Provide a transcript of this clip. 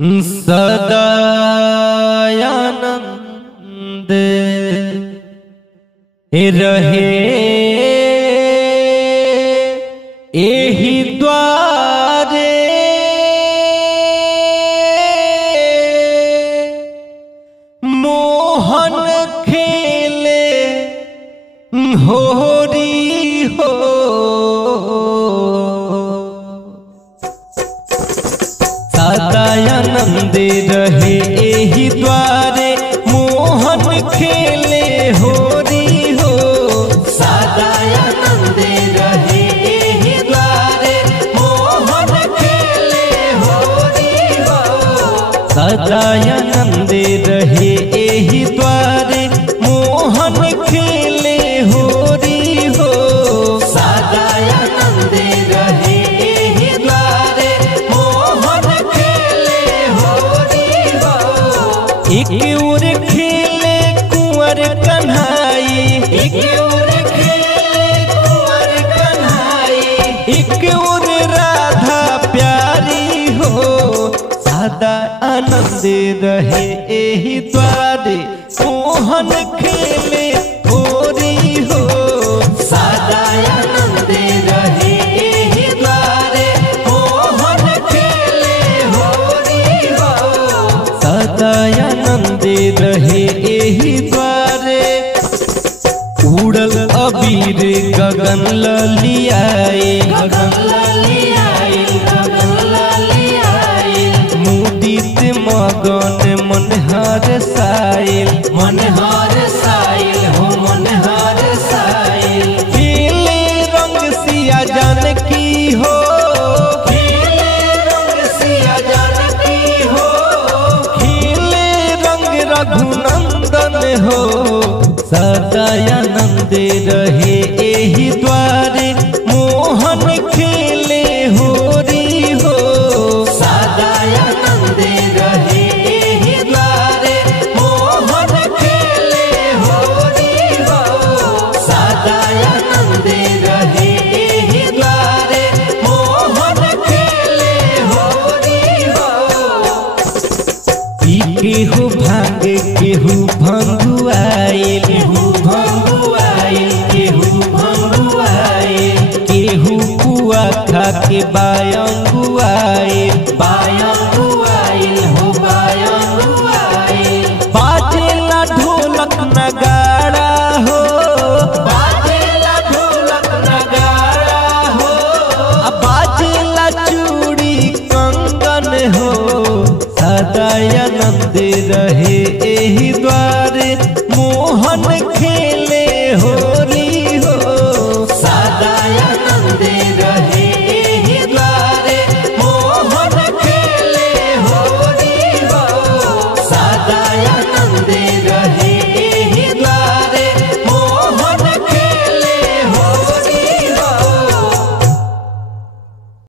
सदानंद रहे एहि द्वारे मोहन खेले होरी हो। सदानंद रहे एहि द्वारे मोहन खेले होरी हो। सदानंद रहे एहि द्वारे मोहन खेले होरी हो। सदानंद रहे एहि द्वारे मोहन खेले होरी हो। सदानंद रहे एहि द्वारे मोहन खेले होरी हो। एक ओर खेले कुंवर कन्हाई, एक ओर खेले कुंवर कन्हाई, एक ओर राधा प्यारी हो। सदानंद रहे एहि द्वारे मोहन खेले होरी हो। सदानंद रहे एहि द्वारे मोहन खेले होरी हो। सदानंद रहे एहि द्वारे उड़ल अबीर गगन ललियाए, गगन ललियाए, गगन ललियाए, मुदित मगन मन हरसाइल, मन हरसाइल हो मन हरसाइल। खेले रंग सिया जानकी हो, खेले रंग सिया जानकी हो। खेले रंग रघुनंदन हो। सदानंद रहे एहि द्वारे मोहन खेले होरी हो। सदानंद रहे एहि द्वारे मोहन खेले होरी हो। सदानंद रहे एहि द्वारे मोहन खेले होरी हो। केहू भांग केहू भंगुआइल, केहू भंगुआइल, केहू भंगुआइल, केहू पुआ खा के बायंगुआइल। बायंगुआइल हो बायंगुआइल। बाजेला ढोलक नगाड़ा हो, बाजेला ढोलक नगाड़ा हो। बाजेला चूड़ी कंगन हो। सदानंद रहे एहि द्वारे मोहन खेले